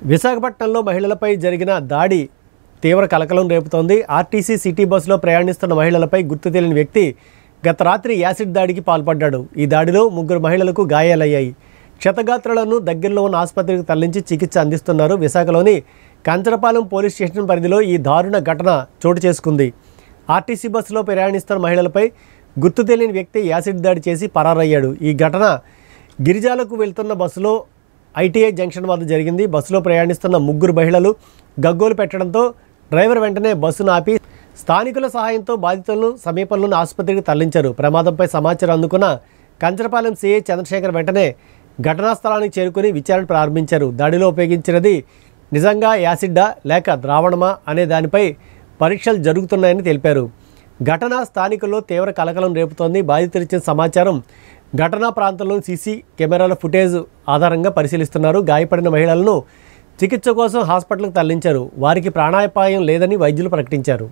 విశాఖపట్నంలో మహిళలపై జరిగిన దాడి తీవ్ర కలకలం రేపుతోంది. ఆర్టీసీ సిటీ బస్సులో ప్రయాణిస్తున్న మహిళలపై గుర్తు తెలియని వ్యక్తి గత రాత్రి యాసిడ్ దాడికి పాల్పడ్డాడు. ఈ దాడిలో 3 మహిళలకు గాయాలయ్యాయి. క్షతగాత్రులను దగ్గరలో ఉన్న ఆసుపత్రికి తరలించి చికిత్స అందిస్తున్నారు. విశాఖలోని కంచరపాలెం పోలీస్ స్టేషన్ పరిధిలో ఈ దారుణ ఘటన చోటు చేసుకుంది. ఆర్టీసీ బస్సులో ప్రయాణిస్తున్న మహిళలపై గుర్తు తెలియని వ్యక్తి యాసిడ్ దాడి చేసి పరారయ్యాడు. ఈ ఘటన గిరిజాలకు వెళ్తున్న బస్సులో ఐటీఐ జంక్షన్ వద్ద జరిగింది. బస్సులో ప్రయాణిస్తున్న 3 మహిళలు గగ్గోలు పెట్టడంతో డ్రైవర్ వెంటనే బస్సును ఆపి స్థానికుల సహాయంతో బాధితులను సమీపంలోని ఆసుపత్రికి తరలించారు. ప్రమాదంపై సమాచారం అందుకున్న కంచరపాలెం సీఐ చంద్రశేఖర్ వెంటనే ఘటనా స్థలానికి చేరుకుని విచారణ ప్రారంభించారు. దాడిలో ఉపయోగించినది నిజంగా యాసిడ్డా లేక ద్రావణమా అనే దానిపై పరీక్షలు జరుగుతున్నాయని తెలిపారు. ఘటన స్థానికుల్లో తీవ్ర కలకలం రేపుతోంది. బాధితులు ఇచ్చిన సమాచారం ఘటనా ప్రాంతంలోని సీసీ కెమెరాల ఫుటేజ్ ఆధారంగా పరిశీలిస్తున్నారు. గాయపడిన మహిళలను చికిత్స కోసం హాస్పిటల్కి తరలించారు. వారికి ప్రాణాపాయం లేదని వైద్యులు ప్రకటించారు.